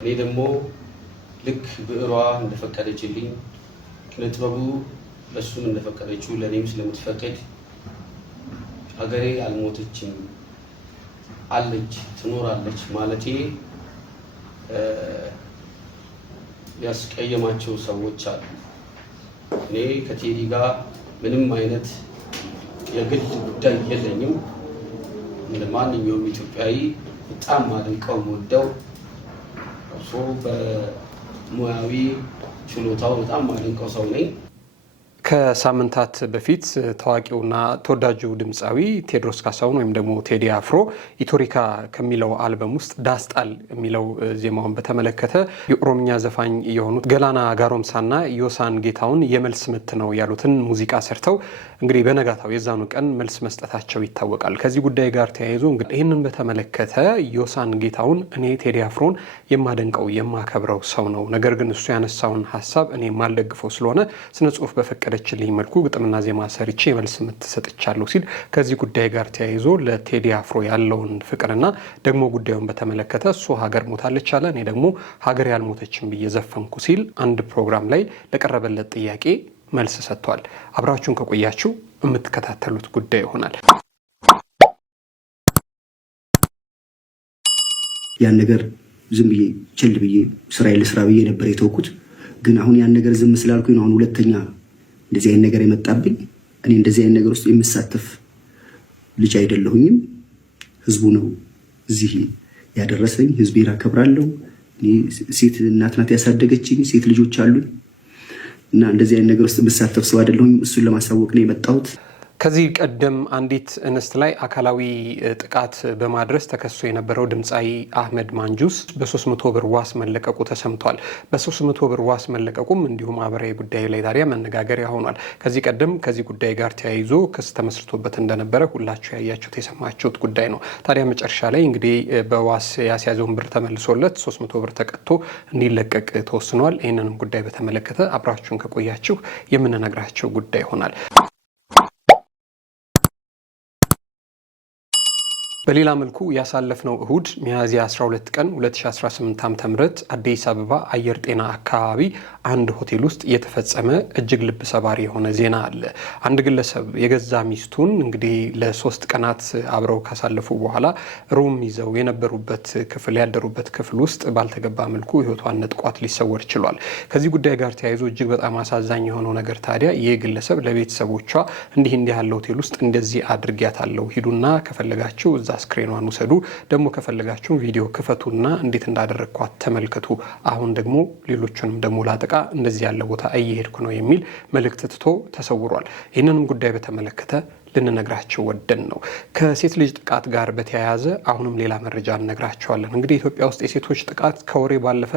እኔ ደግሞ ልክ ብዕሯ እንደፈቀደችልኝ ለጥበቡ ለሱም እንደፈቀደችው ለኔም ስለምትፈቅድ ሀገሬ አልሞተችም አለች ትኖራለች ማለቴ ያስቀየማቸው ሰዎች አሉ። እኔ ከቴዲ ጋር ምንም አይነት የግል ጉዳይ የለኝም። ለማንኛውም ኢትዮጵያዊ በጣም ማድንቀው ወደው በሙያዊ ችሎታው በጣም ማድንቀው ሰው ነኝ። ከሳምንታት በፊት ታዋቂውና ተወዳጁ ድምፃዊ ቴዎድሮስ ካሳሁን ወይም ደግሞ ቴዲ አፍሮ ኢቶሪካ ከሚለው አልበም ውስጥ ዳስጣል የሚለው ዜማውን በተመለከተ የኦሮምኛ ዘፋኝ የሆኑት ገላና ጋሮምሳና ዮሳን ጌታውን የመልስ ምት ነው ያሉትን ሙዚቃ ሰርተው እንግዲህ በነጋታው የዛኑ ቀን መልስ መስጠታቸው ይታወቃል። ከዚህ ጉዳይ ጋር ተያይዞ እንግዲህ ይህንን በተመለከተ ዮሳን ጌታውን እኔ ቴዲ አፍሮን የማደንቀው የማከብረው ሰው ነው፣ ነገር ግን እሱ ያነሳውን ሀሳብ እኔ የማልደግፈው ስለሆነ ስነ ጽሁፍ በፈቀደችልኝ መልኩ ግጥምና ዜማ ሰርቼ መልስ ምት ሰጥቻለሁ ሲል ከዚህ ጉዳይ ጋር ተያይዞ ለቴዲ አፍሮ ያለውን ፍቅርና ደግሞ ጉዳዩን በተመለከተ እሱ ሀገር ሞታለች አለ፣ እኔ ደግሞ ሀገር ያልሞተችም ብዬ ዘፈንኩ ሲል አንድ ፕሮግራም ላይ ለቀረበለት ጥያቄ መልስ ሰጥቷል። አብራችሁን ከቆያችሁ የምትከታተሉት ጉዳይ ይሆናል። ያን ነገር ዝም ብዬ ችል ብዬ ስራዬን ልስራ ብዬ ነበር የተውኩት። ግን አሁን ያን ነገር ዝም ስላልኩኝ ነው አሁን ሁለተኛ እንደዚህ አይነት ነገር የመጣብኝ። እኔ እንደዚህ አይነት ነገር ውስጥ የምሳተፍ ልጅ አይደለሁኝም። ህዝቡ ነው እዚህ ያደረሰኝ። ህዝቤን አከብራለሁ። እኔ ሴት እናት ናት ያሳደገችኝ፣ ሴት ልጆች አሉኝ እና እንደዚህ አይነት ነገር ውስጥ የምሳተፍ ሰው አይደለሁም። እሱን ለማሳወቅ ነው የመጣሁት። ከዚህ ቀደም አንዲት እንስት ላይ አካላዊ ጥቃት በማድረስ ተከሶ የነበረው ድምፃዊ አህመድ ማንጁስ በ300 ብር ዋስ መለቀቁ ተሰምቷል። በ300 ብር ዋስ መለቀቁም እንዲሁም ማህበራዊ ጉዳይ ላይ ታዲያ መነጋገሪያ ሆኗል። ከዚህ ቀደም ከዚህ ጉዳይ ጋር ተያይዞ ክስ ተመስርቶበት እንደነበረ ሁላችሁ ያያችሁት የሰማችሁት ጉዳይ ነው። ታዲያ መጨረሻ ላይ እንግዲህ በዋስ ያስያዘውን ብር ተመልሶለት 300 ብር ተቀጥቶ እንዲለቀቅ ተወስኗል። ይህንንም ጉዳይ በተመለከተ አብራችሁን ከቆያችሁ የምንነግራቸው ጉዳይ ይሆናል። በሌላ መልኩ ያሳለፍነው እሁድ ሚያዝያ 12 ቀን 2018 ዓ.ም አዲስ አበባ አየር ጤና አካባቢ አንድ ሆቴል ውስጥ የተፈጸመ እጅግ ልብ ሰባሪ የሆነ ዜና አለ። አንድ ግለሰብ የገዛ ሚስቱን እንግዲህ ለ3 ቀናት አብረው ካሳለፉ በኋላ ሩም ይዘው የነበሩበት ክፍል ያደሩበት ክፍል ውስጥ ባልተገባ መልኩ ህይወቷን ነጥቋት ሊሰወር ችሏል። ከዚህ ጉዳይ ጋር ተያይዞ እጅግ በጣም አሳዛኝ የሆነው ነገር ታዲያ ይህ ግለሰብ ለቤተሰቦቿ እንዲህ ያለ ሆቴል ውስጥ እንደዚህ አድርጊያታለሁ፣ ሂዱና ከፈለጋችሁ እዛ ስክሪኗን ውሰዱ፣ ደግሞ ከፈለጋችሁ ቪዲዮ ክፈቱና እንዴት እንዳደረግኳት ተመልከቱ፣ አሁን ደግሞ ሌሎቹንም ደግሞ ላጠቃ እንደዚህ ያለ ቦታ እየሄድኩ ነው የሚል መልእክት ትቶ ተሰውሯል። ይህንንም ጉዳይ በተመለከተ ልንነግራቸው ወደን ነው። ከሴት ልጅ ጥቃት ጋር በተያያዘ አሁንም ሌላ መረጃ እንነግራቸዋለን። እንግዲህ ኢትዮጵያ ውስጥ የሴቶች ጥቃት ከወሬ ባለፈ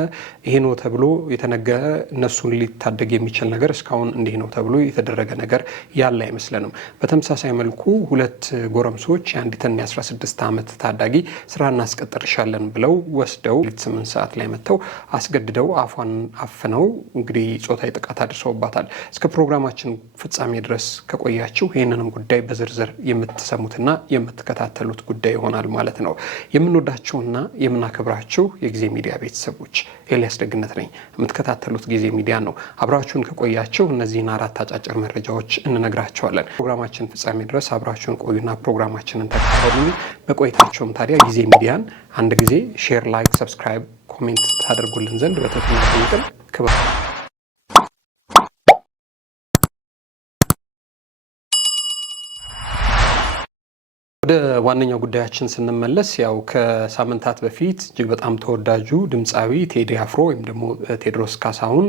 ይሄ ነው ተብሎ የተነገረ እነሱን ሊታደግ የሚችል ነገር እስካሁን እንዲህ ነው ተብሎ የተደረገ ነገር ያለ አይመስለንም። በተመሳሳይ መልኩ ሁለት ጎረምሶች የአንዲትን የ16 ዓመት ታዳጊ ስራ እናስቀጥርሻለን ብለው ወስደው 8 ሰዓት ላይ መጥተው አስገድደው አፏን አፍነው እንግዲህ ጾታዊ ጥቃት አድርሰውባታል። እስከ ፕሮግራማችን ፍጻሜ ድረስ ከቆያችሁ ይህንንም ጉዳይ በዝርዝር የምትሰሙትና የምትከታተሉት ጉዳይ ይሆናል ማለት ነው። የምንወዳችሁና የምናከብራችሁ የጊዜ ሚዲያ ቤተሰቦች ኤልያስ ደግነት ነኝ። የምትከታተሉት ጊዜ ሚዲያ ነው። አብራችሁን ከቆያችሁ እነዚህን 4 አጫጭር መረጃዎች እንነግራቸዋለን። ፕሮግራማችን ፍጻሜ ድረስ አብራችሁን ቆዩና ፕሮግራማችንን ተከታተሉ። በቆይታችሁም ታዲያ ጊዜ ሚዲያን አንድ ጊዜ ሼር፣ ላይክ፣ ሰብስክራይብ፣ ኮሜንት ታደርጉልን ዘንድ በትህትና ጠይቀን ክብር ወደ ዋነኛው ጉዳያችን ስንመለስ ያው ከሳምንታት በፊት እጅግ በጣም ተወዳጁ ድምፃዊ ቴዲ አፍሮ ወይም ደግሞ ቴዎድሮስ ካሳሁን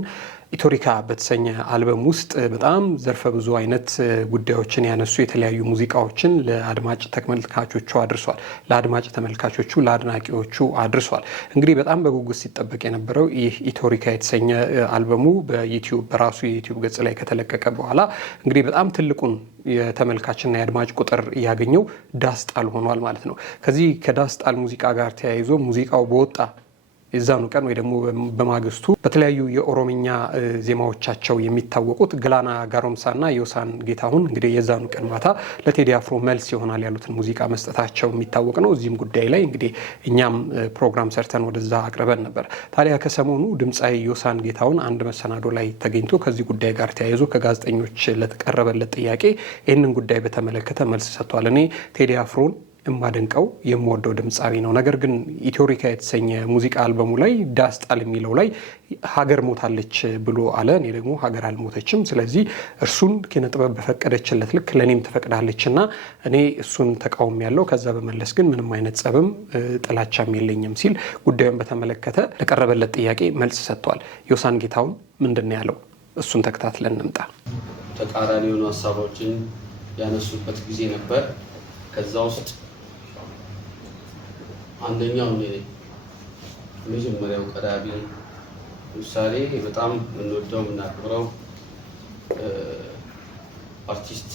ኢቶሪካ በተሰኘ አልበም ውስጥ በጣም ዘርፈ ብዙ አይነት ጉዳዮችን ያነሱ የተለያዩ ሙዚቃዎችን ለአድማጭ ተመልካቾቹ አድርሷል። ለአድማጭ ተመልካቾቹ ለአድናቂዎቹ አድርሷል። እንግዲህ በጣም በጉጉት ሲጠበቅ የነበረው ይህ ኢቶሪካ የተሰኘ አልበሙ በዩቲዩብ በራሱ የዩቲዩብ ገጽ ላይ ከተለቀቀ በኋላ እንግዲህ በጣም ትልቁን የተመልካችና የአድማጭ ቁጥር ያገኘው ዳስጣል ሆኗል ማለት ነው። ከዚህ ከዳስጣል ሙዚቃ ጋር ተያይዞ ሙዚቃው በወጣ የዛኑ ቀን ወይ ደግሞ በማግስቱ በተለያዩ የኦሮምኛ ዜማዎቻቸው የሚታወቁት ገላና ጋሮምሳና ዮሳን ጌታሁን እንግዲህ የዛኑ ቀን ማታ ለቴዲ አፍሮ መልስ ይሆናል ያሉትን ሙዚቃ መስጠታቸው የሚታወቅ ነው። እዚህም ጉዳይ ላይ እንግዲህ እኛም ፕሮግራም ሰርተን ወደዛ አቅርበን ነበር። ታዲያ ከሰሞኑ ድምፃዊ ዮሳን ጌታሁን አንድ መሰናዶ ላይ ተገኝቶ ከዚህ ጉዳይ ጋር ተያይዞ ከጋዜጠኞች ለተቀረበለት ጥያቄ ይህንን ጉዳይ በተመለከተ መልስ ሰጥቷል። እኔ ቴዲ አፍሮን የማደንቀው የምወደው ድምፃዊ ነው። ነገር ግን ኢትዮሪካ የተሰኘ ሙዚቃ አልበሙ ላይ ዳስጣል የሚለው ላይ ሀገር ሞታለች ብሎ አለ። እኔ ደግሞ ሀገር አልሞተችም፣ ስለዚህ እርሱን ኪነጥበብ በፈቀደችለት ልክ ለእኔም ትፈቅዳለች እና እኔ እሱን ተቃውሞ ያለው ከዛ በመለስ ግን ምንም አይነት ጸብም ጥላቻም የለኝም ሲል ጉዳዩን በተመለከተ ለቀረበለት ጥያቄ መልስ ሰጥቷል። ዮሳን ጌታሁን ምንድን ነው ያለው? እሱን ተከታትለን እንምጣ። ተቃራኒ የሆኑ ሀሳቦችን ያነሱበት ጊዜ ነበር። ከዛ ውስጥ አንደኛው መጀመሪያው ቀዳሚ ምሳሌ በጣም የምንወደው የምናከብረው አርቲስት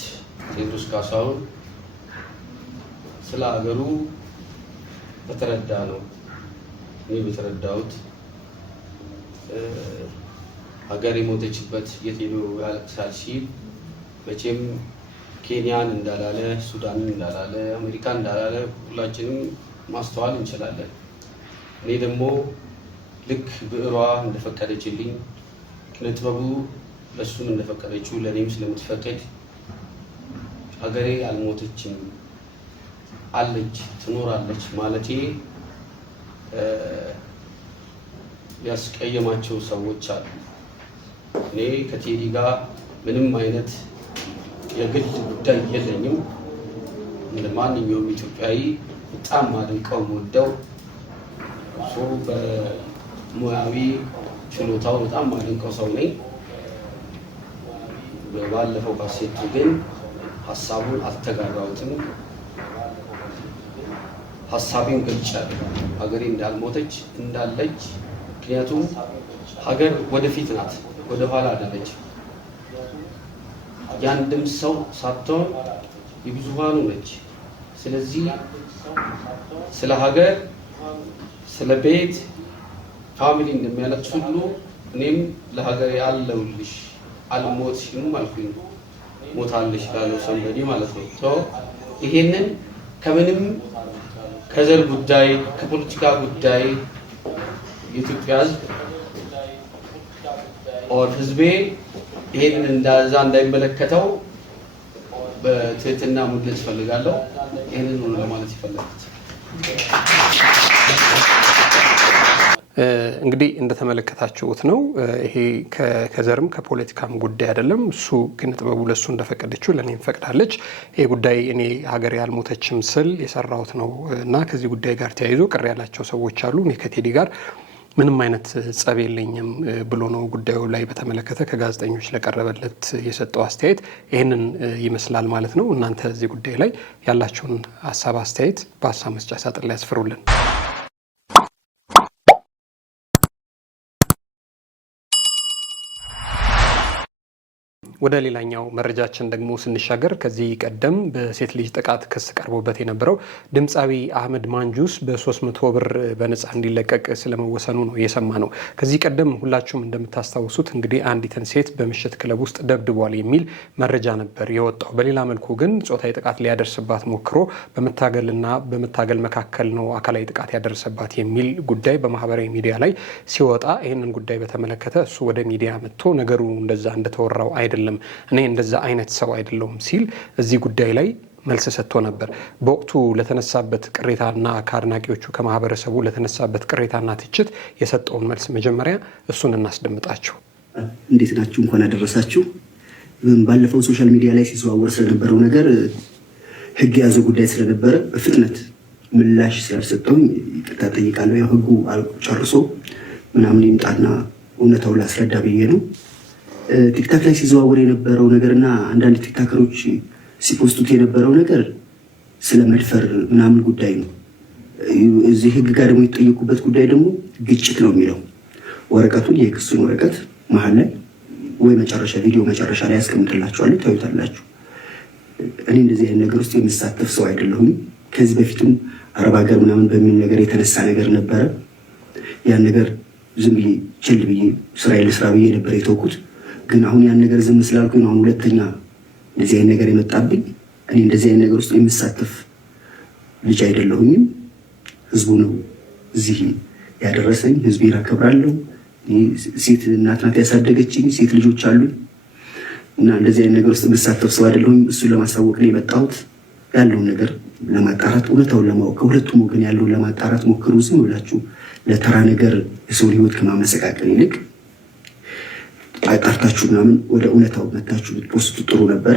ቴዎድሮስ ካሳሁን ስለ ሀገሩ በተረዳ ነው። እኔ በተረዳሁት ሀገር የሞተችበት የት ሄዶ ያለቅሳል ሲል መቼም ኬንያን እንዳላለ፣ ሱዳንን እንዳላለ፣ አሜሪካን እንዳላለ ሁላችንም ማስተዋል እንችላለን። እኔ ደግሞ ልክ ብዕሯ እንደፈቀደችልኝ ኪነጥበቡ ለሱም እንደፈቀደችው ለኔም ስለምትፈቅድ ሀገሬ አልሞተችም አለች ትኖራለች ማለቴ ያስቀየማቸው ሰዎች አሉ። እኔ ከቴዲ ጋር ምንም አይነት የግል ጉዳይ የለኝም። እንደ ማንኛውም ኢትዮጵያዊ በጣም ማድንቀው ወደው በሙያዊ ችሎታው በጣም ማድንቀው ሰው ነኝ። ባለፈው ካሴቱ ግን ሀሳቡን አልተጋራሁትም። ሀሳቤን ገልጫለሁ። ሀገሬ እንዳልሞተች እንዳለች፣ ምክንያቱም ሀገር ወደፊት ናት፣ ወደ ኋላ አይደለች። ያንድም ሰው ሳትሆን የብዙሃኑ ነች። ስለዚህ ስለ ሀገር፣ ስለ ቤት ፋሚሊ እንደሚያለቅስ ሁሉ እኔም ለሀገሬ አለሁልሽ አልሞትሽም አልኩኝ። ሞታለሽ ላለው ሰንበዴ ማለት ነው። ይሄንን ከምንም ከዘር ጉዳይ ከፖለቲካ ጉዳይ የኢትዮጵያ ሕዝብ ኦር ሕዝቤ ይሄንን እንዳዛ እንዳይመለከተው በትህትና መግለጽ ፈልጋለሁ። ይሄንን ነው ለማለት ይፈልጋል። እንግዲህ እንደተመለከታችሁት ነው። ይሄ ከዘርም ከፖለቲካም ጉዳይ አይደለም። እሱ ኪነጥበቡ ለሱ እንደፈቀደችው ለኔም ፈቅዳለች። ይሄ ጉዳይ እኔ ሀገር ያልሞተችም ስል የሰራሁት ነው እና ከዚህ ጉዳይ ጋር ተያይዞ ቅር ያላቸው ሰዎች አሉ። እኔ ከቴዲ ጋር ምንም አይነት ጸብ የለኝም ብሎ ነው ጉዳዩ ላይ በተመለከተ ከጋዜጠኞች ለቀረበለት የሰጠው አስተያየት ይህንን ይመስላል ማለት ነው። እናንተ እዚህ ጉዳይ ላይ ያላችሁን ሀሳብ አስተያየት በሀሳብ መስጫ ሳጥን ላይ ያስፍሩልን። ወደ ሌላኛው መረጃችን ደግሞ ስንሻገር ከዚህ ቀደም በሴት ልጅ ጥቃት ክስ ቀርቦበት የነበረው ድምፃዊ አህመድ ማንጁስ በ300 ብር በነፃ እንዲለቀቅ ስለመወሰኑ ነው የሰማ ነው። ከዚህ ቀደም ሁላችሁም እንደምታስታውሱት እንግዲህ አንዲትን ሴት በምሽት ክለብ ውስጥ ደብድቧል የሚል መረጃ ነበር የወጣው። በሌላ መልኩ ግን ጾታዊ ጥቃት ሊያደርስባት ሞክሮ በመታገልና በመታገል መካከል ነው አካላዊ ጥቃት ያደረሰባት የሚል ጉዳይ በማህበራዊ ሚዲያ ላይ ሲወጣ ይህንን ጉዳይ በተመለከተ እሱ ወደ ሚዲያ መጥቶ ነገሩ እንደዛ እንደተወራው አይደለም፣ እኔ እንደዛ አይነት ሰው አይደለሁም ሲል እዚህ ጉዳይ ላይ መልስ ሰጥቶ ነበር። በወቅቱ ለተነሳበት ቅሬታና ከአድናቂዎቹ ከማህበረሰቡ ለተነሳበት ቅሬታና ትችት የሰጠውን መልስ መጀመሪያ እሱን እናስደምጣችሁ። እንዴት ናችሁ? እንኳን አደረሳችሁ። ባለፈው ሶሻል ሚዲያ ላይ ሲዘዋወር ስለነበረው ነገር ህግ የያዘው ጉዳይ ስለነበረ በፍጥነት ምላሽ ስላልሰጠውኝ ይቅርታ ጠይቃለሁ። ያው ህጉ ጨርሶ ምናምን ይምጣና እውነታው ላስረዳ ብዬ ነው። ቲክታክ ላይ ሲዘዋወር የነበረው ነገርና አንዳንድ ቲክታከሮች ሲፖስቱት የነበረው ነገር ስለ መድፈር ምናምን ጉዳይ ነው። እዚህ ህግ ጋር ደግሞ የተጠየቁበት ጉዳይ ደግሞ ግጭት ነው የሚለው ወረቀቱን፣ የክሱን ወረቀት መሀል ላይ ወይ መጨረሻ ቪዲዮ መጨረሻ ላይ ያስቀምጥላችኋለሁ፣ ታዩታላችሁ። እኔ እንደዚህ አይነት ነገር ውስጥ የምሳተፍ ሰው አይደለሁም። ከዚህ በፊትም አረብ ሀገር ምናምን በሚል ነገር የተነሳ ነገር ነበረ። ያን ነገር ዝም ብዬ ችል ብዬ ስራዬ ልስራ ብዬ ነበር የተውኩት። ግን አሁን ያን ነገር ዝም ስላልኩኝ አሁን ሁለተኛ እንደዚህ አይነት ነገር የመጣብኝ። እኔ እንደዚህ አይነት ነገር ውስጥ የምሳተፍ ልጅ አይደለሁኝም። ህዝቡ ነው እዚህ ያደረሰኝ። ህዝቤን አከብራለሁ። ሴት እናት ናት ያሳደገችኝ፣ ሴት ልጆች አሉኝ እና እንደዚህ አይነት ነገር ውስጥ የምሳተፍ ሰው አይደለሁም። እሱን ለማሳወቅ ነው የመጣሁት። ያለውን ነገር ለማጣራት እውነታውን ለማወቅ ከሁለቱም ወገን ያለውን ለማጣራት ሞክሩ። ዝም ብላችሁ ለተራ ነገር የሰውን ህይወት ከማመሰቃቀል ይልቅ አጣርታችሁ ምናምን ወደ እውነታው መታችሁ ብትፖስቱ ጥሩ ነበረ።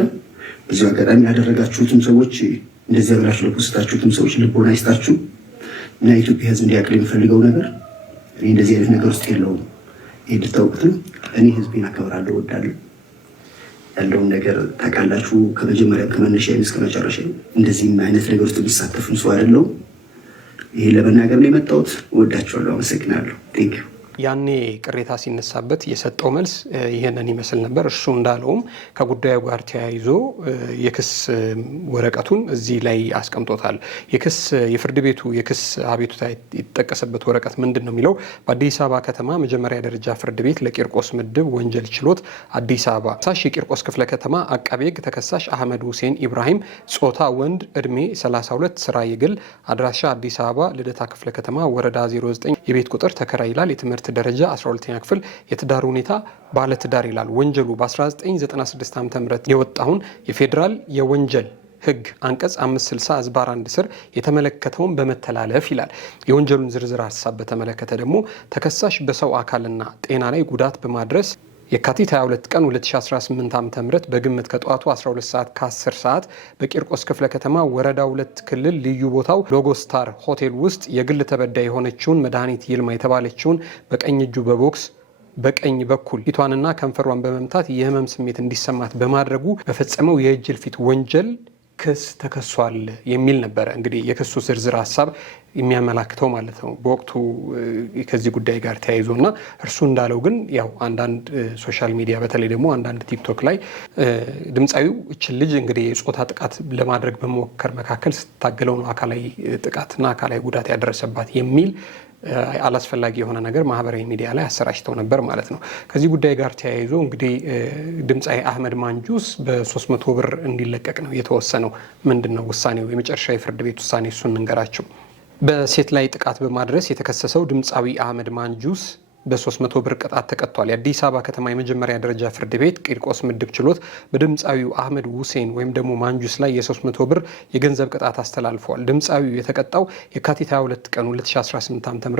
በዚሁ አጋጣሚ ያደረጋችሁትም ሰዎች እንደዚያ ብላችሁ ለፖስታችሁትም ሰዎች ልቦና ይስጣችሁ እና የኢትዮጵያ ህዝብ እንዲያውቅ የሚፈልገው ነገር እኔ እንደዚህ አይነት ነገር ውስጥ የለውም። ይህ እንድታውቁት ነው። እኔ ህዝቤን አከብራለሁ፣ እወዳለሁ። ያለውን ነገር ታውቃላችሁ። ከመጀመሪያም ከመነሻ እስከ መጨረሻ እንደዚህም አይነት ነገር ውስጥ የሚሳተፍም ሰው አይደለሁም። ይሄን ለመናገር ነው የመጣሁት። እወዳችኋለሁ። አመሰግናለሁ። ቴንኪው። ያኔ ቅሬታ ሲነሳበት የሰጠው መልስ ይሄንን ይመስል ነበር። እሱ እንዳለውም ከጉዳዩ ጋር ተያይዞ የክስ ወረቀቱን እዚህ ላይ አስቀምጦታል። የፍርድ ቤቱ የክስ አቤቱታ የተጠቀሰበት ወረቀት ምንድን ነው የሚለው በአዲስ አበባ ከተማ መጀመሪያ ደረጃ ፍርድ ቤት ለቂርቆስ ምድብ ወንጀል ችሎት አዲስ አበባ ተከሳሽ የቂርቆስ ክፍለ ከተማ አቃቤ ሕግ ተከሳሽ አህመድ ሁሴን ኢብራሂም ጾታ ወንድ ዕድሜ 32 ስራ የግል አድራሻ አዲስ አበባ ልደታ ክፍለ ከተማ ወረዳ 09 የቤት ቁጥር ተከራይ ይላል። የትምህርት ደረጃ 12ኛ ክፍል የትዳር ሁኔታ ባለትዳር ይላል። ወንጀሉ በ1996 ዓ.ም የወጣውን የፌዴራል የወንጀል ሕግ አንቀጽ 560/1 ስር የተመለከተውን በመተላለፍ ይላል። የወንጀሉን ዝርዝር ሀሳብ በተመለከተ ደግሞ ተከሳሽ በሰው አካልና ጤና ላይ ጉዳት በማድረስ የካቲት 22 ቀን 2018 ዓ.ም በግምት ከጠዋቱ 12 ሰዓት ከ10 ሰዓት በቂርቆስ ክፍለ ከተማ ወረዳ 2 ክልል ልዩ ቦታው ሎጎስታር ሆቴል ውስጥ የግል ተበዳይ የሆነችውን መድኃኒት ይልማ የተባለችውን በቀኝ እጁ በቦክስ በቀኝ በኩል ፊቷንና ከንፈሯን በመምታት የህመም ስሜት እንዲሰማት በማድረጉ በፈጸመው የእጅ እልፊት ወንጀል ክስ ተከሷል የሚል ነበረ። እንግዲህ የክሱ ዝርዝር ሀሳብ የሚያመላክተው ማለት ነው በወቅቱ ከዚህ ጉዳይ ጋር ተያይዞ እና እርሱ እንዳለው ግን ያው አንዳንድ ሶሻል ሚዲያ በተለይ ደግሞ አንዳንድ ቲክቶክ ላይ ድምፃዊው እችን ልጅ እንግዲህ የጾታ ጥቃት ለማድረግ በመሞከር መካከል ስታገለው ነው አካላዊ ጥቃትና አካላዊ ጉዳት ያደረሰባት የሚል አላስፈላጊ የሆነ ነገር ማህበራዊ ሚዲያ ላይ አሰራጭተው ነበር ማለት ነው። ከዚህ ጉዳይ ጋር ተያይዞ እንግዲህ ድምፃዊ አህመድ ማንጁስ በ300 ብር እንዲለቀቅ ነው የተወሰነው። ምንድን ነው ውሳኔው? የመጨረሻ የፍርድ ቤት ውሳኔ እሱን እንገራቸው። በሴት ላይ ጥቃት በማድረስ የተከሰሰው ድምፃዊ አህመድ ማንጁስ በ300 ብር ቅጣት ተቀጥቷል። የአዲስ አበባ ከተማ የመጀመሪያ ደረጃ ፍርድ ቤት ቂርቆስ ምድብ ችሎት በድምፃዊው አህመድ ሁሴን ወይም ደግሞ ማንጁስ ላይ የ300 ብር የገንዘብ ቅጣት አስተላልፈዋል። ድምፃዊው የተቀጣው የካቲት 22 ቀን 2018 ዓ.ም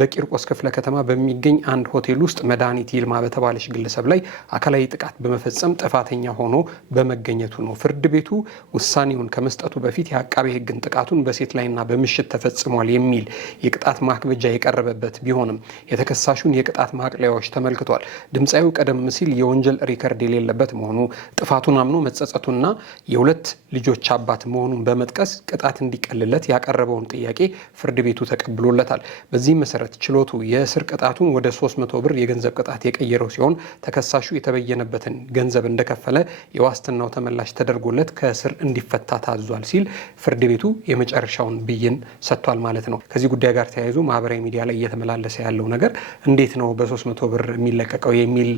በቂርቆስ ክፍለ ከተማ በሚገኝ አንድ ሆቴል ውስጥ መድኃኒት ይልማ በተባለች ግለሰብ ላይ አካላዊ ጥቃት በመፈጸም ጥፋተኛ ሆኖ በመገኘቱ ነው። ፍርድ ቤቱ ውሳኔውን ከመስጠቱ በፊት የአቃቤ ሕግን ጥቃቱን በሴት ላይና በምሽት ተፈጽሟል የሚል የቅጣት ማክበጃ የቀረበበት ቢሆንም የተከሳሹ የቅጣት ማቅለያዎች ተመልክቷል። ድምፃዊው ቀደም ሲል የወንጀል ሪከርድ የሌለበት መሆኑ ጥፋቱን አምኖ መጸጸቱና የሁለት ልጆች አባት መሆኑን በመጥቀስ ቅጣት እንዲቀልለት ያቀረበውን ጥያቄ ፍርድ ቤቱ ተቀብሎለታል። በዚህ መሰረት ችሎቱ የእስር ቅጣቱን ወደ 300 ብር የገንዘብ ቅጣት የቀየረው ሲሆን ተከሳሹ የተበየነበትን ገንዘብ እንደከፈለ የዋስትናው ተመላሽ ተደርጎለት ከእስር እንዲፈታ ታዟል ሲል ፍርድ ቤቱ የመጨረሻውን ብይን ሰጥቷል ማለት ነው። ከዚህ ጉዳይ ጋር ተያይዞ ማህበራዊ ሚዲያ ላይ እየተመላለሰ ያለው ነገር እንዴት ነው በ300 ብር የሚለቀቀው የሚል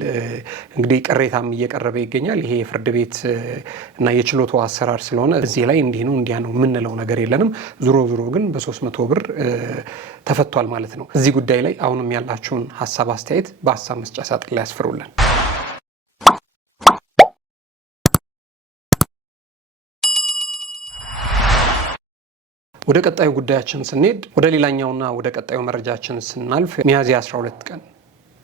እንግዲህ ቅሬታም እየቀረበ ይገኛል። ይሄ የፍርድ ቤት እና የችሎቱ አሰራር ስለሆነ እዚህ ላይ እንዲህ ነው እንዲያ ነው የምንለው ነገር የለንም። ዙሮ ግን በ300 ብር ተፈቷል ማለት ነው። እዚህ ጉዳይ ላይ አሁንም ያላችሁን ሀሳብ አስተያየት በሀሳብ መስጫ ሳጥን ላይ ያስፍሩልን። ወደ ቀጣዩ ጉዳያችን ስንሄድ ወደ ሌላኛውና ወደ ቀጣዩ መረጃችን ስናልፍ ሚያዝያ 12 ቀን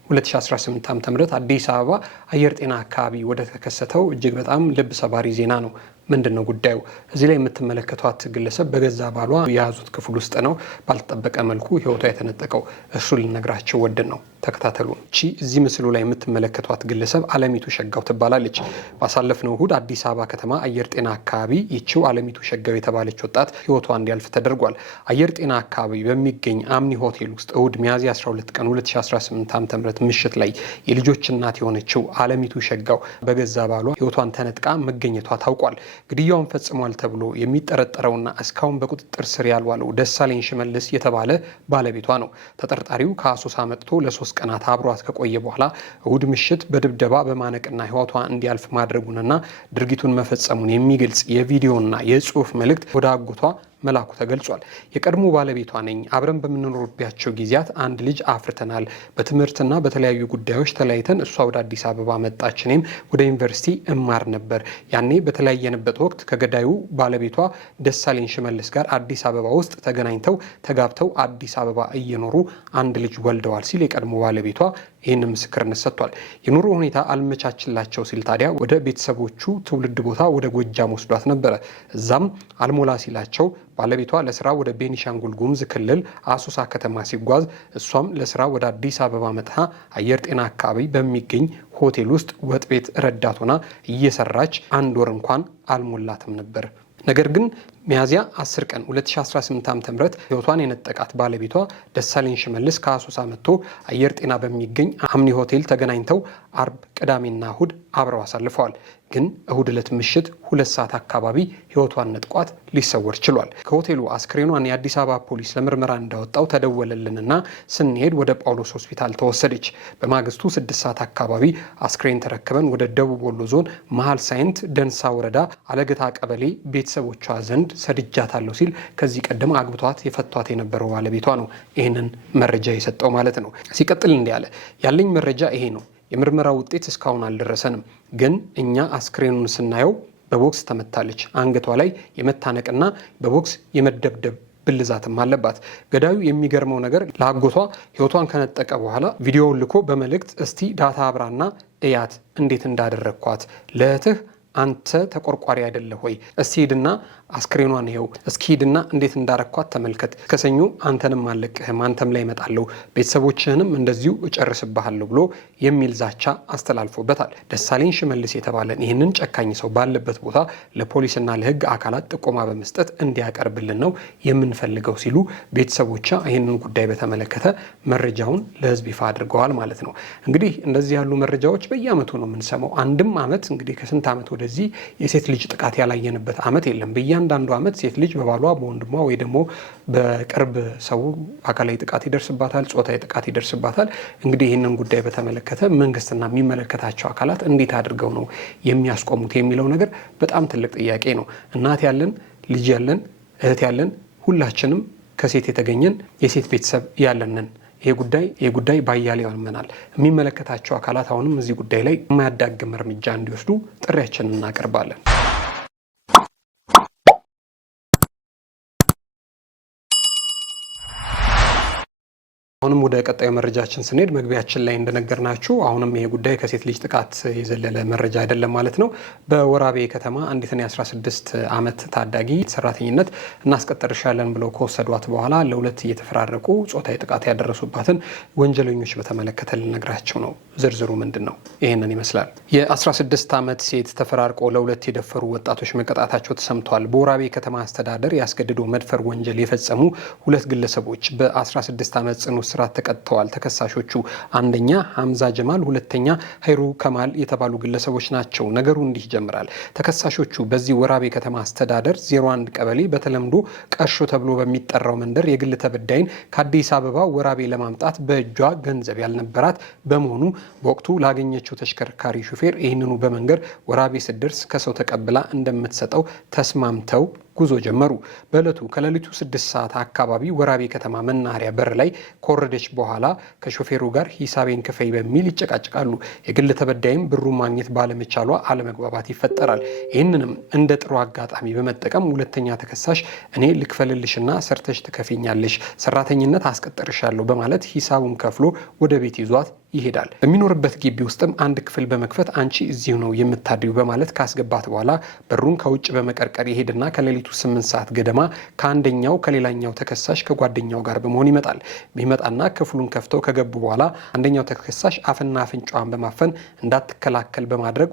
2018 ዓ.ም አዲስ አበባ አየር ጤና አካባቢ ወደ ተከሰተው እጅግ በጣም ልብ ሰባሪ ዜና ነው። ምንድን ነው ጉዳዩ? እዚህ ላይ የምትመለከቷት ግለሰብ በገዛ ባሏ የያዙት ክፍል ውስጥ ነው ባልተጠበቀ መልኩ ህይወቷ የተነጠቀው። እሱ ልነግራቸው ወድን ነው። ተከታተሉ። እቺ እዚህ ምስሉ ላይ የምትመለከቷት ግለሰብ አለሚቱ ሸጋው ትባላለች። ባሳለፍነው እሁድ አዲስ አበባ ከተማ አየር ጤና አካባቢ ይቺው አለሚቱ ሸጋው የተባለች ወጣት ህይወቷ እንዲያልፍ ተደርጓል። አየር ጤና አካባቢ በሚገኝ አምኒ ሆቴል ውስጥ እሁድ ሚያዝያ 12 ቀን 2018 ዓ.ም ምሽት ላይ የልጆች እናት የሆነችው አለሚቱ ሸጋው በገዛ ባሏ ህይወቷን ተነጥቃ መገኘቷ ታውቋል። ግድያውን ፈጽሟል ተብሎ የሚጠረጠረውና እስካሁን በቁጥጥር ስር ያልዋለው ደሳለኝ ሽመልስ የተባለ ባለቤቷ ነው። ተጠርጣሪው ከአሶሳ መጥቶ ለ3 ቀናት አብሯት ከቆየ በኋላ እሁድ ምሽት በድብደባ በማነቅና ህይወቷ እንዲያልፍ ማድረጉንና ድርጊቱን መፈጸሙን የሚገልጽ የቪዲዮና የጽሁፍ መልእክት ወደ አጎቷ መላኩ ተገልጿል። የቀድሞ ባለቤቷ ነኝ፣ አብረን በምንኖርባቸው ጊዜያት አንድ ልጅ አፍርተናል። በትምህርትና በተለያዩ ጉዳዮች ተለያይተን እሷ ወደ አዲስ አበባ መጣች፣ እኔም ወደ ዩኒቨርሲቲ እማር ነበር። ያኔ በተለያየንበት ወቅት ከገዳዩ ባለቤቷ ደሳለኝ ሽመልስ ጋር አዲስ አበባ ውስጥ ተገናኝተው ተጋብተው አዲስ አበባ እየኖሩ አንድ ልጅ ወልደዋል ሲል የቀድሞ ባለቤቷ ይህን ምስክርነት ሰጥቷል። የኑሮ ሁኔታ አልመቻችላቸው ሲል ታዲያ ወደ ቤተሰቦቹ ትውልድ ቦታ ወደ ጎጃም ወስዷት ነበረ። እዛም አልሞላ ሲላቸው ባለቤቷ ለስራ ወደ ቤኒሻንጉል ጉሙዝ ክልል አሶሳ ከተማ ሲጓዝ እሷም ለስራ ወደ አዲስ አበባ መጥታ አየር ጤና አካባቢ በሚገኝ ሆቴል ውስጥ ወጥ ቤት ረዳት ሆና እየሰራች 1 ወር እንኳን አልሞላትም ነበር። ነገር ግን ሚያዝያ 10 ቀን 2018 ዓ.ም ህይወቷን የነጠቃት ባለቤቷ ደሳለኝ ሽመልስ ከአሶሳ መጥቶ አየር ጤና በሚገኝ አምኒ ሆቴል ተገናኝተው አርብ፣ ቅዳሜና እሁድ አብረው አሳልፈዋል። ግን እሁድ ዕለት ምሽት 2 ሰዓት አካባቢ ህይወቷን ነጥቋት ሊሰወር ችሏል። ከሆቴሉ አስክሬኗን የአዲስ አበባ ፖሊስ ለምርመራ እንዳወጣው ተደወለልንና ስንሄድ ወደ ጳውሎስ ሆስፒታል ተወሰደች። በማግስቱ 6 ሰዓት አካባቢ አስክሬን ተረክበን ወደ ደቡብ ወሎ ዞን መሃል ሳይንት ደንሳ ወረዳ አለገታ ቀበሌ ቤተሰቦቿ ዘንድ ሰድጃታለሁ ሲል ከዚህ ቀደም አግብቷት የፈቷት የነበረው ባለቤቷ ነው ይህንን መረጃ የሰጠው ማለት ነው። ሲቀጥል እንዲህ አለ። ያለኝ መረጃ ይሄ ነው። የምርመራ ውጤት እስካሁን አልደረሰንም። ግን እኛ አስክሬኑን ስናየው በቦክስ ተመታለች። አንገቷ ላይ የመታነቅና በቦክስ የመደብደብ ብልዛትም አለባት። ገዳዩ የሚገርመው ነገር ለአጎቷ ህይወቷን ከነጠቀ በኋላ ቪዲዮውን ልኮ በመልእክት እስቲ ዳታ አብራና እያት እንዴት እንዳደረግኳት ለእህትህ አንተ ተቆርቋሪ አይደለህ ወይ? እስቲ ሂድና አስክሬኗን ይኸው፣ እስኪ ሂድና እንዴት እንዳረኳት ተመልከት። ከሰኞ አንተንም አለቅህም፣ አንተም ላይ እመጣለሁ፣ ቤተሰቦችህንም እንደዚሁ እጨርስብሃለሁ ብሎ የሚል ዛቻ አስተላልፎበታል። ደሳለኝ ሽመልስ የተባለን ይህንን ጨካኝ ሰው ባለበት ቦታ ለፖሊስና ለህግ አካላት ጥቆማ በመስጠት እንዲያቀርብልን ነው የምንፈልገው ሲሉ ቤተሰቦቿ ይህንን ጉዳይ በተመለከተ መረጃውን ለህዝብ ይፋ አድርገዋል ማለት ነው። እንግዲህ እንደዚህ ያሉ መረጃዎች በየአመቱ ነው የምንሰማው። አንድም አመት እንግዲህ ከስንት አመት ወደዚህ የሴት ልጅ ጥቃት ያላየንበት አመት የለም። በእያንዳንዱ አመት ሴት ልጅ በባሏ በወንድሟ ወይ ደግሞ በቅርብ ሰው አካላዊ ጥቃት ይደርስባታል፣ ጾታዊ ጥቃት ይደርስባታል። እንግዲህ ይህንን ጉዳይ በተመለከተ መንግስትና የሚመለከታቸው አካላት እንዴት አድርገው ነው የሚያስቆሙት የሚለው ነገር በጣም ትልቅ ጥያቄ ነው። እናት ያለን፣ ልጅ ያለን፣ እህት ያለን ሁላችንም ከሴት የተገኘን የሴት ቤተሰብ ያለንን ይሄ ጉዳይ ባያሌው ያመናል። የሚመለከታቸው አካላት አሁንም እዚህ ጉዳይ ላይ የማያዳግም እርምጃ እንዲወስዱ ጥሪያችንን እናቀርባለን። አሁንም ወደ ቀጣዩ መረጃችን ስንሄድ መግቢያችን ላይ እንደነገርናችሁ አሁንም ይሄ ጉዳይ ከሴት ልጅ ጥቃት የዘለለ መረጃ አይደለም ማለት ነው። በወራቤ ከተማ አንዲትን የ16 ዓመት ታዳጊ ሰራተኝነት እናስቀጥርሻለን ብለው ከወሰዷት በኋላ ለሁለት እየተፈራረቁ ጾታዊ ጥቃት ያደረሱባትን ወንጀለኞች በተመለከተ ልነግራችሁ ነው። ዝርዝሩ ምንድን ነው? ይህንን ይመስላል። የ16 ዓመት ሴት ተፈራርቆ ለሁለት የደፈሩ ወጣቶች መቀጣታቸው ተሰምቷል። በወራቤ ከተማ አስተዳደር ያስገድዶ መድፈር ወንጀል የፈጸሙ 2 ግለሰቦች በ16 ዓመት ጽኑ እስራት ተቀጥተዋል። ተከሳሾቹ አንደኛ ሐምዛ ጀማል፣ ሁለተኛ ሀይሩ ከማል የተባሉ ግለሰቦች ናቸው። ነገሩ እንዲህ ይጀምራል። ተከሳሾቹ በዚህ ወራቤ ከተማ አስተዳደር 01 ቀበሌ በተለምዶ ቀርሾ ተብሎ በሚጠራው መንደር የግል ተበዳይን ከአዲስ አበባ ወራቤ ለማምጣት በእጇ ገንዘብ ያልነበራት በመሆኑ በወቅቱ ላገኘችው ተሽከርካሪ ሹፌር ይህንኑ በመንገር ወራቤ ስትደርስ ከሰው ተቀብላ እንደምትሰጠው ተስማምተው ጉዞ ጀመሩ። በዕለቱ ከሌሊቱ 6 ሰዓት አካባቢ ወራቤ ከተማ መናኸሪያ በር ላይ ከወረደች በኋላ ከሾፌሩ ጋር ሂሳቤን ክፈይ በሚል ይጨቃጭቃሉ። የግል ተበዳይም ብሩን ማግኘት ባለመቻሏ አለመግባባት ይፈጠራል። ይህንንም እንደ ጥሩ አጋጣሚ በመጠቀም ሁለተኛ ተከሳሽ እኔ ልክፈልልሽና ሰርተሽ ትከፊኛለሽ፣ ሰራተኝነት አስቀጥርሻለሁ በማለት ሂሳቡን ከፍሎ ወደ ቤት ይዟት ይሄዳል። በሚኖርበት ግቢ ውስጥም አንድ ክፍል በመክፈት አንቺ እዚሁ ነው የምታድሪው በማለት ካስገባት በኋላ በሩን ከውጭ በመቀርቀር ይሄድና ከሌሊቱ 8 ሰዓት ገደማ ከአንደኛው ከሌላኛው ተከሳሽ ከጓደኛው ጋር በመሆን ይመጣና ክፍሉን ከፍተው ከገቡ በኋላ አንደኛው ተከሳሽ አፍና አፍንጫዋን በማፈን እንዳትከላከል በማድረግ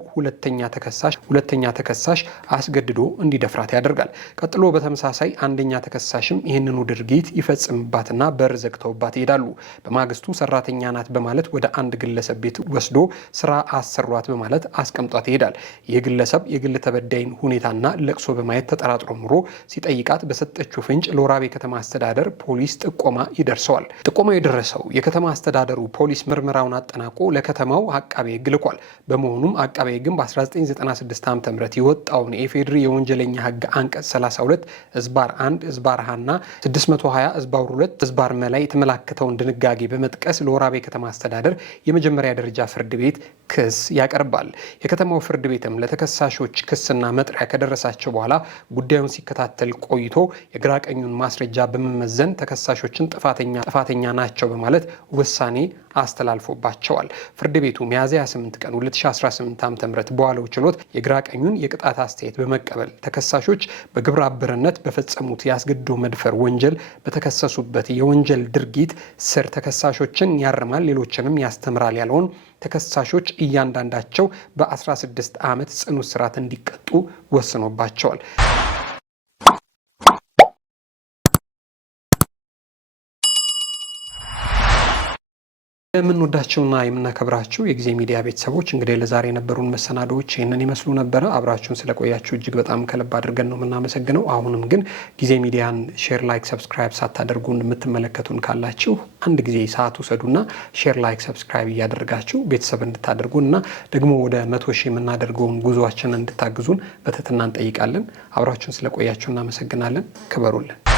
ሁለተኛ ተከሳሽ አስገድዶ እንዲደፍራት ያደርጋል። ቀጥሎ በተመሳሳይ አንደኛ ተከሳሽም ይህንኑ ድርጊት ይፈጽምባትና በር ዘግተውባት ይሄዳሉ። በማግስቱ ሰራተኛ ናት በማለት ወደ አንድ ግለሰብ ቤት ወስዶ ስራ አሰሯት በማለት አስቀምጧት ይሄዳል። ይህ ግለሰብ የግል ተበዳይን ሁኔታና ለቅሶ በማየት ተጠራጥሮ ኑሮ ሲጠይቃት በሰጠችው ፍንጭ ለወራቤ ከተማ አስተዳደር ፖሊስ ጥቆማ ይደርሰዋል። ጥቆማው የደረሰው የከተማ አስተዳደሩ ፖሊስ ምርመራውን አጠናቆ ለከተማው አቃቤ ሕግ ልኳል። በመሆኑም አቃቤ ሕግ በ1996 ዓ.ም የወጣውን የኢፌዴሪ የወንጀለኛ ሕግ አንቀጽ 32 ዝባር 1 ዝባር ሀና 620 ዝባር 2 ዝባር መላይ የተመላከተውን ድንጋጌ በመጥቀስ ለወራቤ ከተማ አስተዳደር የመጀመሪያ ደረጃ ፍርድ ቤት ክስ ያቀርባል። የከተማው ፍርድ ቤትም ለተከሳሾች ክስና መጥሪያ ከደረሳቸው በኋላ ጉዳዩን ሲከታተል ቆይቶ የግራ ቀኙን ማስረጃ በመመዘን ተከሳሾችን ጥፋተኛ ናቸው በማለት ውሳኔ አስተላልፎባቸዋል። ፍርድ ቤቱ ሚያዝያ 8 ቀን 2018 ዓ.ም በዋለው ችሎት የግራ ቀኙን የቅጣት አስተያየት በመቀበል ተከሳሾች በግብረ አበርነት በፈጸሙት ያስገድዶ መድፈር ወንጀል በተከሰሱበት የወንጀል ድርጊት ስር ተከሳሾችን ያርማል፣ ሌሎችንም ያስተምራል ያለውን ተከሳሾች እያንዳንዳቸው በ16 ዓመት ጽኑ እስራት እንዲቀጡ ወስኖባቸዋል። የምንወዳቸውና የምናከብራቸው የጊዜ ሚዲያ ቤተሰቦች እንግዲህ ለዛሬ የነበሩን መሰናዶዎች ይህንን ይመስሉ ነበረ። አብራችሁን ስለቆያችሁ እጅግ በጣም ከልብ አድርገን ነው የምናመሰግነው። አሁንም ግን ጊዜ ሚዲያን ሼር፣ ላይክ፣ ሰብስክራይብ ሳታደርጉን የምትመለከቱን ካላችሁ አንድ ጊዜ ሰዓት ውሰዱና ሼር፣ ላይክ፣ ሰብስክራይብ እያደረጋችሁ ቤተሰብ እንድታደርጉን እና ደግሞ ወደ 100,000 የምናደርገውን ጉዞአችንን እንድታግዙን በትህትና እንጠይቃለን። አብራችሁን ስለቆያችሁ እናመሰግናለን። ክበሩልን።